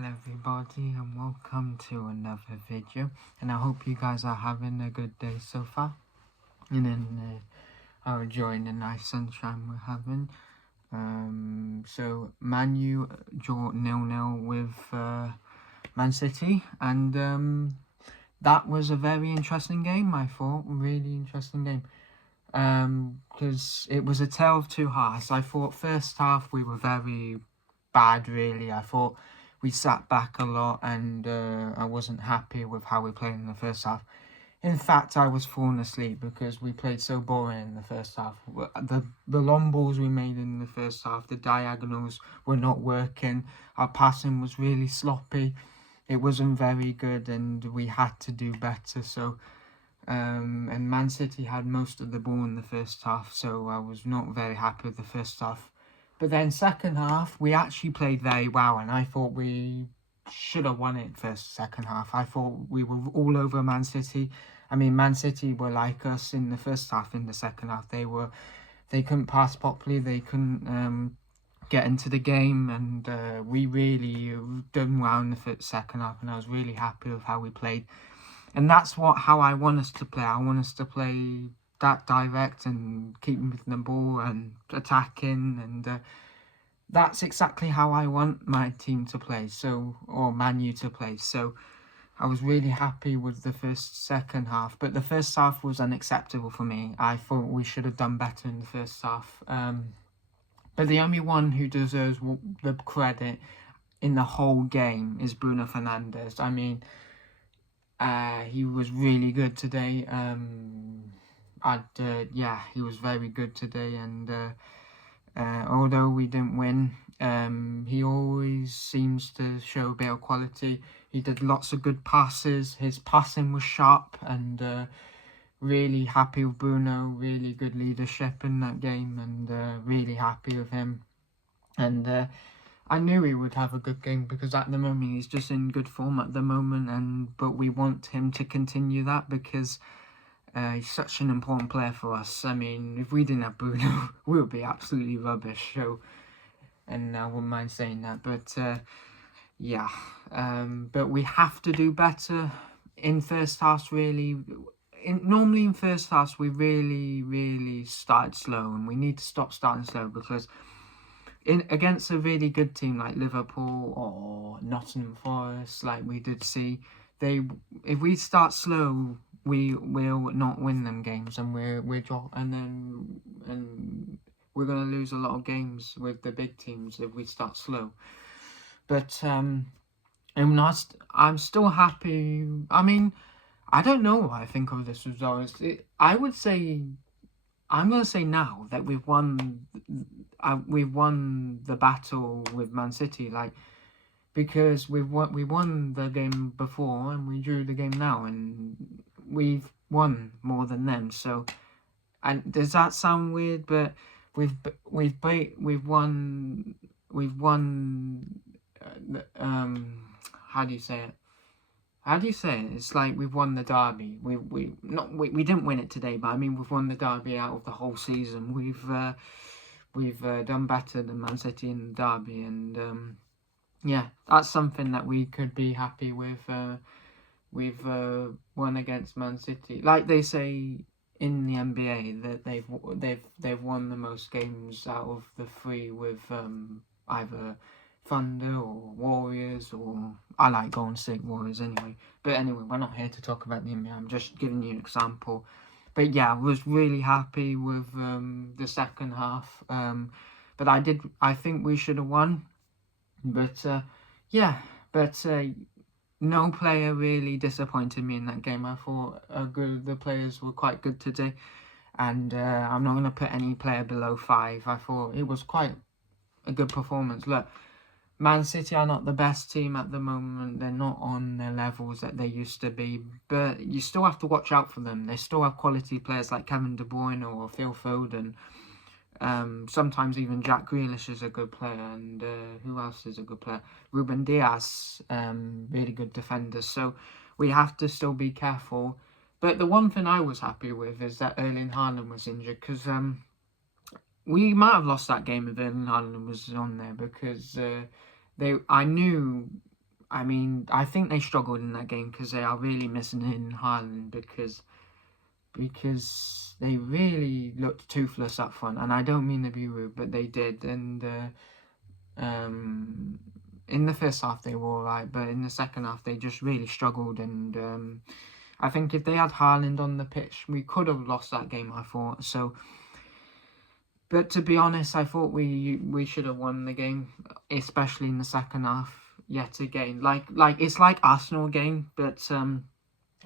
Hello everybody and welcome to another video, and I hope you guys are having a good day so far and then are enjoying the nice sunshine we're having. So Man U draw 0-0 with Man City, and that was a very interesting game. I thought really interesting game because it was a tale of two halves. I thought first half we were very bad, really. I thought we sat back a lot, and I wasn't happy with how we played in the first half. In fact, I was falling asleep because we played so boring in the first half. The long balls we made in the first half, the diagonals were not working. Our passing was really sloppy. It wasn't very good, and we had to do better. So, and Man City had most of the ball in the first half, so I was not very happy with the first half. But then second half, we actually played very well, and I thought we should have won it second half. I thought we were all over Man City. I mean, Man City were like us in the first half. In the second half, they couldn't pass properly. They couldn't get into the game, and we really done well in the second half. And I was really happy with how we played. And that's how I want us to play. I want us to play that direct and keep with the ball and attacking, and that's exactly how I want my team to play, or Man U to play. So I was really happy with the second half, but the first half was unacceptable for me. I thought we should have done better in the first half. But the only one who deserves the credit in the whole game is Bruno Fernandes. I mean, he was really good today. He was very good today, and although we didn't win, he always seems to show a bit of quality. He did lots of good passes. His passing was sharp, and really happy with Bruno. Really good leadership in that game, and really happy with him. And I knew he would have a good game because at the moment he's just in good form at the moment, but we want him to continue that because he's such an important player for us. I mean, if we didn't have Bruno, we would be absolutely rubbish. So, and I wouldn't mind saying that, but but we have to do better in first half. Really, normally in first half we really started slow, and we need to stop starting slow because against a really good team like Liverpool or Nottingham Forest, like we did see, if we start slow, we will not win them games, and we're gonna lose a lot of games with the big teams if we start slow. But I'm still happy. I mean, I don't know what I think of this result. I would say, I'm gonna say now that we've won the battle with Man City, because we won the game before and we drew the game now, and we've won more than them. So, and does that sound weird? But we've won. How do you say it? How do you say it? It's like we've won the derby. We didn't win it today, but I mean we've won the derby out of the whole season. We've done better than Man City in the derby, and that's something that we could be happy with. We've won against Man City, like they say in the NBA, that they've won the most games out of the three with either Thunder or Warriors, or I like Golden State Warriors anyway. But anyway, we're not here to talk about the NBA. I'm just giving you an example. But yeah, I was really happy with the second half. But I think we should have won. But no player really disappointed me in that game. I thought the players were quite good today, and I'm not going to put any player below 5. I thought it was quite a good performance. Look, Man City are not the best team at the moment. They're not on their levels that they used to be, but you still have to watch out for them. They still have quality players like Kevin De Bruyne or Phil Foden. Sometimes even Jack Grealish is a good player, and who else is a good player? Ruben Dias, really good defender. So we have to still be careful. But the one thing I was happy with is that Erling Haaland was injured, because we might have lost that game if Erling Haaland was on there, because I knew I mean, I think they struggled in that game because they are really missing in Haaland because they really looked toothless up front, and I don't mean to be rude, but they did. And in the first half they were alright, but in the second half they just really struggled. And I think if they had Haaland on the pitch, we could have lost that game, I thought. So, but to be honest, I thought we should have won the game, especially in the second half. Yet again, like it's like Arsenal game, but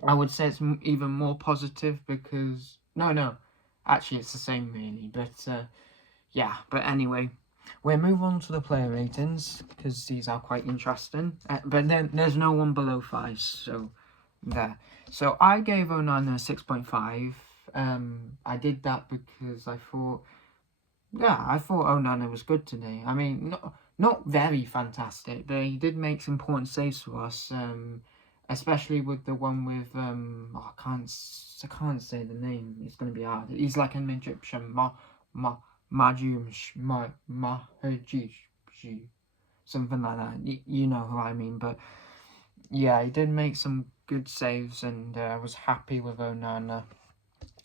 I would say it's even more positive because no, actually it's the same really. But yeah, but anyway, we'll move on to the player ratings because these are quite interesting. But then there's no one below 5, so there. So I gave Onana 6.5. I did that because I thought Onana was good today. I mean, not very fantastic, but he did make some important saves for us. Especially with the one with I can't say the name. It's gonna be hard. He's like an Egyptian Mahajij, something like that. You know who I mean. But yeah, he did make some good saves, and I was happy with Onana.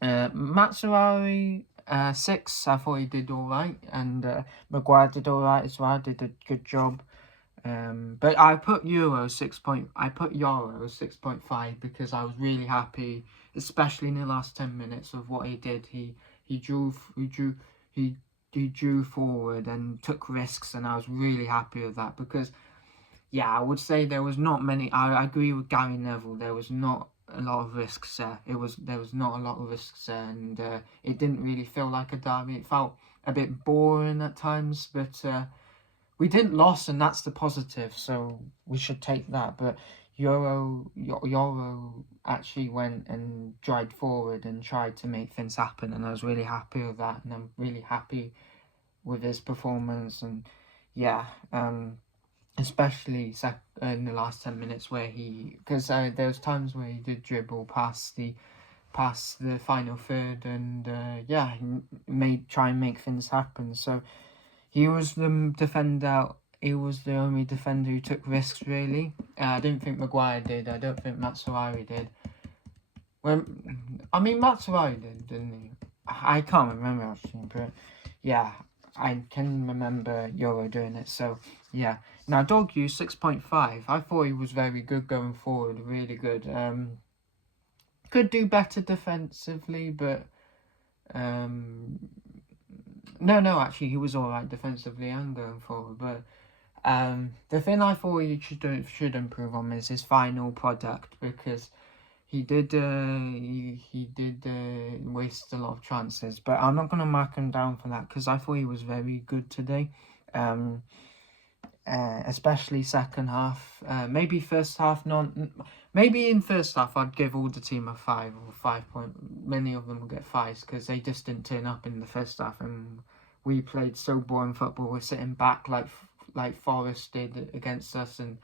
Matsurari 6. I thought he did all right, and Maguire did all right as well. Did a good job. But I put Euro 6.5 because I was really happy, especially in the last 10 minutes of what he did. He drew forward and took risks, and I was really happy with that because, yeah, I would say there was not many. I agree with Gary Neville. There was not a lot of risks there. There was not a lot of risks there, and it didn't really feel like a derby. It felt a bit boring at times, but we didn't lose, and that's the positive. So we should take that. But Euro actually went and tried forward and tried to make things happen, and I was really happy with that, and I'm really happy with his performance. And yeah, especially in the last 10 minutes where because there was times where he did dribble past the final third, and yeah, he try and make things happen. So he was the defender. He was the only defender who took risks, really. I don't think Maguire did. I don't think Matsurari did. Matsurari did, didn't he? I can't remember actually, but yeah, I can remember Euro doing it. So yeah. Now Dorgu 6.5. I thought he was very good going forward. Really good. Could do better defensively, but no, actually he was alright defensively and going forward. But the thing I thought he should improve on is his final product, because he did waste a lot of chances. But I'm not gonna mark him down for that because I thought he was very good today. Especially second half. Maybe first half not. Maybe in first half I'd give all the team a 5 or 5 point. Many of them will get 5s because they just didn't turn up in the first half, and we played so boring football. We're sitting back like Forest did against us, and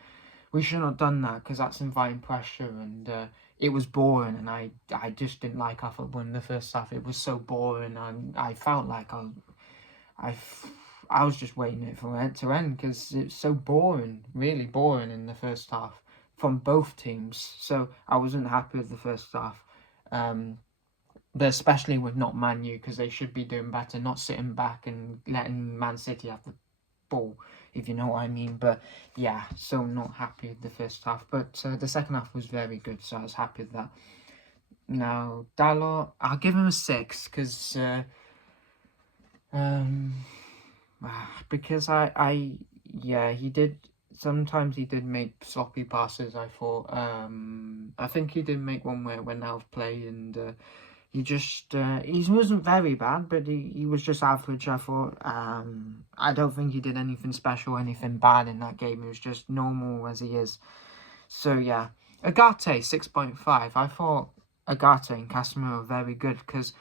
we shouldn't have done that because that's inviting pressure, and it was boring, and I just didn't like our football in the first half. It was so boring, and I felt like I was just waiting for it to end because it's so boring, really boring in the first half from both teams. So I wasn't happy with the first half. But especially with not Man U, because they should be doing better, not sitting back and letting Man City have the ball, if you know what I mean. But yeah, so not happy with the first half. But the second half was very good, so I was happy with that. Now, Dalot, I'll give him a 6 because he did. Sometimes he did make sloppy passes. I thought. I think he did make one where it went out of play, and he wasn't very bad, but he was just average. I thought. I don't think he did anything special, anything bad in that game. He was just normal as he is. So yeah, Agate 6.5. I thought Agate and Casemiro were very good because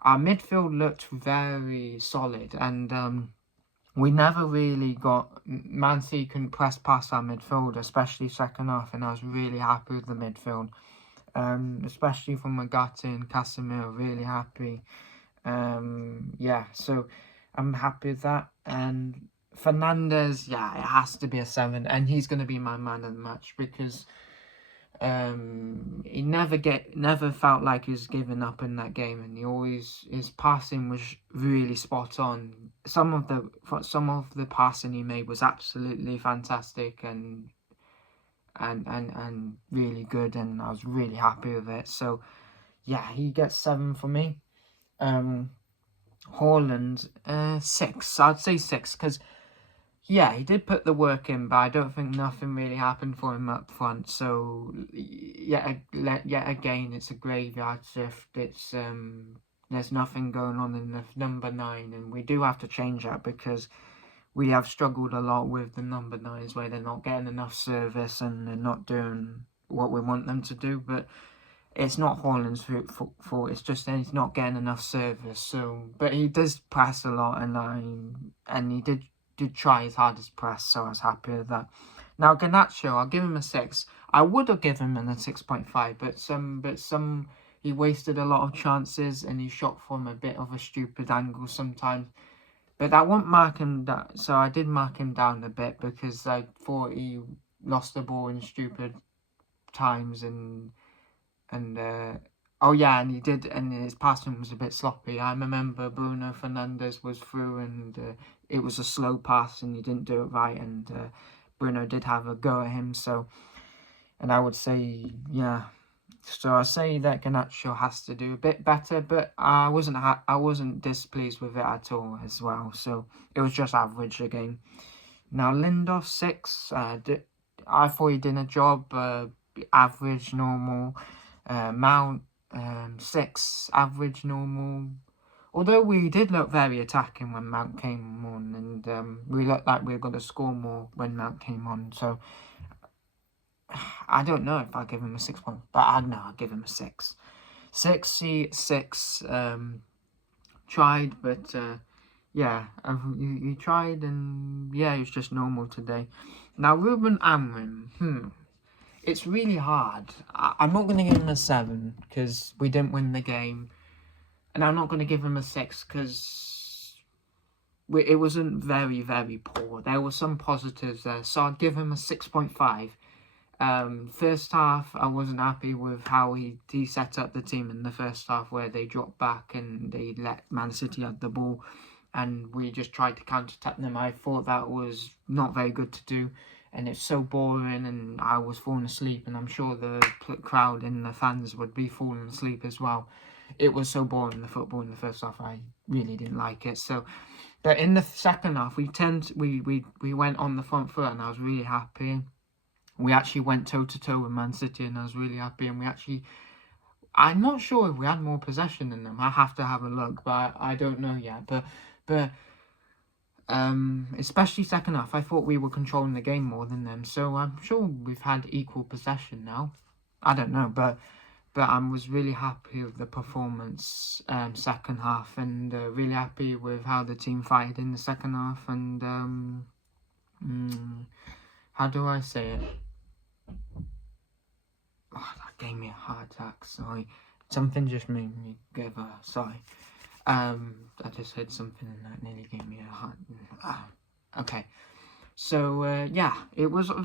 our midfield looked very solid, and we never really got. Man City couldn't press past our midfield, especially second half, and I was really happy with the midfield. Especially from Agate and Casemiro, really happy. Yeah, so I'm happy with that. And Fernandes, yeah, it has to be a 7, and he's going to be my man of the match because he never felt like he was giving up in that game, and his passing was really spot on. Some of the passing he made was absolutely fantastic and really good, and I was really happy with it. So yeah, he gets 7 for me. Haaland, 6. I'd say 6 because yeah, he did put the work in, but I don't think nothing really happened for him up front. So yet again, it's a graveyard shift. It's there's nothing going on in the number 9, and we do have to change that because we have struggled a lot with the number 9s where they're not getting enough service and they're not doing what we want them to do. But it's not Haaland's fault. It's just that he's not getting enough service. So, but he does press a lot, and he did try his hardest press, so I was happy with that. Now Garnacho, I'll give him a 6. I would have given him a 6.5, but he wasted a lot of chances and he shot from a bit of a stupid angle sometimes. But I won't mark him down, so I did mark him down a bit because I thought he lost the ball in stupid times and oh yeah, and he did, and his passing was a bit sloppy. I remember Bruno Fernandes was through, and it was a slow pass, and he didn't do it right, and Bruno did have a go at him. So, and I would say, yeah. So I say that Garnacho has to do a bit better, but I wasn't displeased with it at all as well. So it was just average again. Now Lindelof 6. I thought he did a job. Average, normal. Mount 6, average, normal. Although we did look very attacking when Mount came on, and we looked like we were going to score more when Mount came on. So I don't know if I give him a 6 point, but I know I'll give him a 6. 6. Tried, but yeah, he tried, and yeah, he was just normal today. Now Ruben Amorim, It's really hard. I'm not going to give him a 7 because we didn't win the game. And I'm not going to give him a 6 because it wasn't very, very poor. There were some positives there. So I'd give him a 6.5. First half, I wasn't happy with how he set up the team in the first half where they dropped back and they let Man City have the ball. And we just tried to counter-attack them. I thought that was not very good to do. And it's so boring, and I was falling asleep, and I'm sure the crowd and the fans would be falling asleep as well. It was so boring, the football in the first half. I really didn't like it. So, but in the second half, we went on the front foot, and I was really happy. We actually went toe-to-toe with Man City, and I was really happy. And I'm not sure if we had more possession than them. I have to have a look, but I don't know yet. But especially second half, I thought we were controlling the game more than them. So I'm sure we've had equal possession now. I don't know, but I was really happy with the performance second half, and really happy with how the team fighted in the second half. And how do I say it? Oh, that gave me a heart attack. Sorry, something just made me give a sigh. I just heard something and that nearly gave me a heart. Okay, so yeah, it was an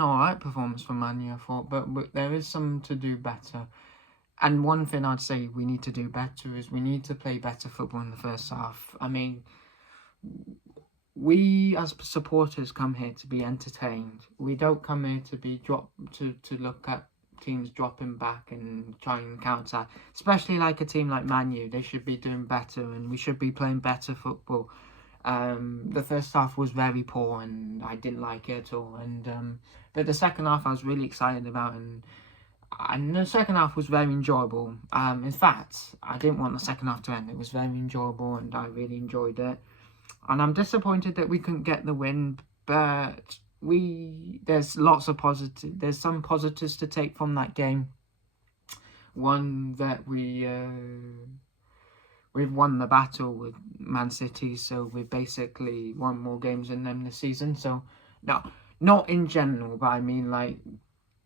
alright performance for Man U, I thought, but there is some to do better. And one thing I'd say we need to do better is we need to play better football in the first half. I mean, we as supporters come here to be entertained. We don't come here to be to look at teams dropping back and trying to counter, especially like a team like Man U. They should be doing better, and we should be playing better football. The first half was very poor, and I didn't like it at all. And but the second half I was really excited about, and the second half was very enjoyable. In fact, I didn't want the second half to end. It was very enjoyable, and I really enjoyed it. And I'm disappointed that we couldn't get the win, but there's some positives to take from that game. One, that we've won the battle with Man City, so we've basically won more games than them this season. So no, not in general, but I mean like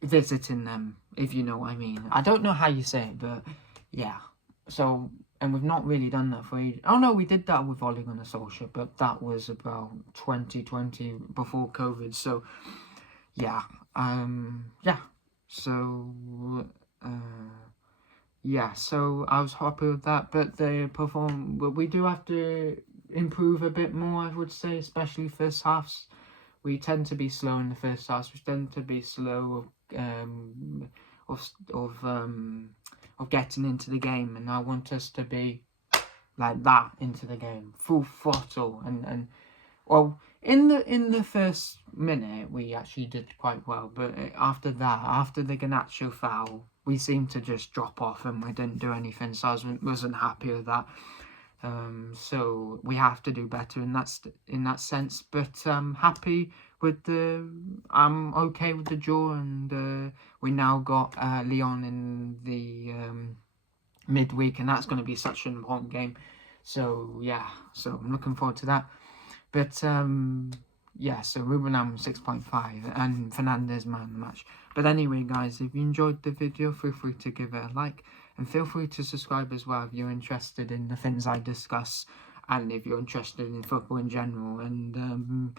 visiting them, if you know what I mean. I don't know how you say it, but yeah. So and we've not really done that for ages. Oh no, we did that with Ole Gunnar Solskjaer, but that was about 2020 before COVID. So yeah, yeah. So yeah, so I was happy with that, but we do have to improve a bit more, I would say, especially first halves. We tend to be slow in the first half. We tend to be slow of of um, of getting into the game, and I want us to be like that into the game, full throttle, and well, in the first minute we actually did quite well, but after that, after the Garnacho foul, we seemed to just drop off and we didn't do anything. So I wasn't happy with that. So we have to do better in that sense. But happy with I'm okay with the draw, and we now got Lyon in the midweek, and that's going to be such an important game. So yeah, so I'm looking forward to that. But yeah, so Ruben Am 6.5 and Fernandez man of the match. But anyway, guys, if you enjoyed the video, feel free to give it a like, and feel free to subscribe as well if you're interested in the things I discuss, and if you're interested in football in general. And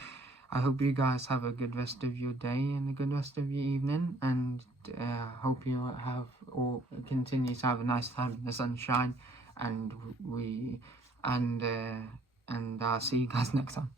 I hope you guys have a good rest of your day and a good rest of your evening, and hope you have or continue to have a nice time in the sunshine. And I'll see you guys next time.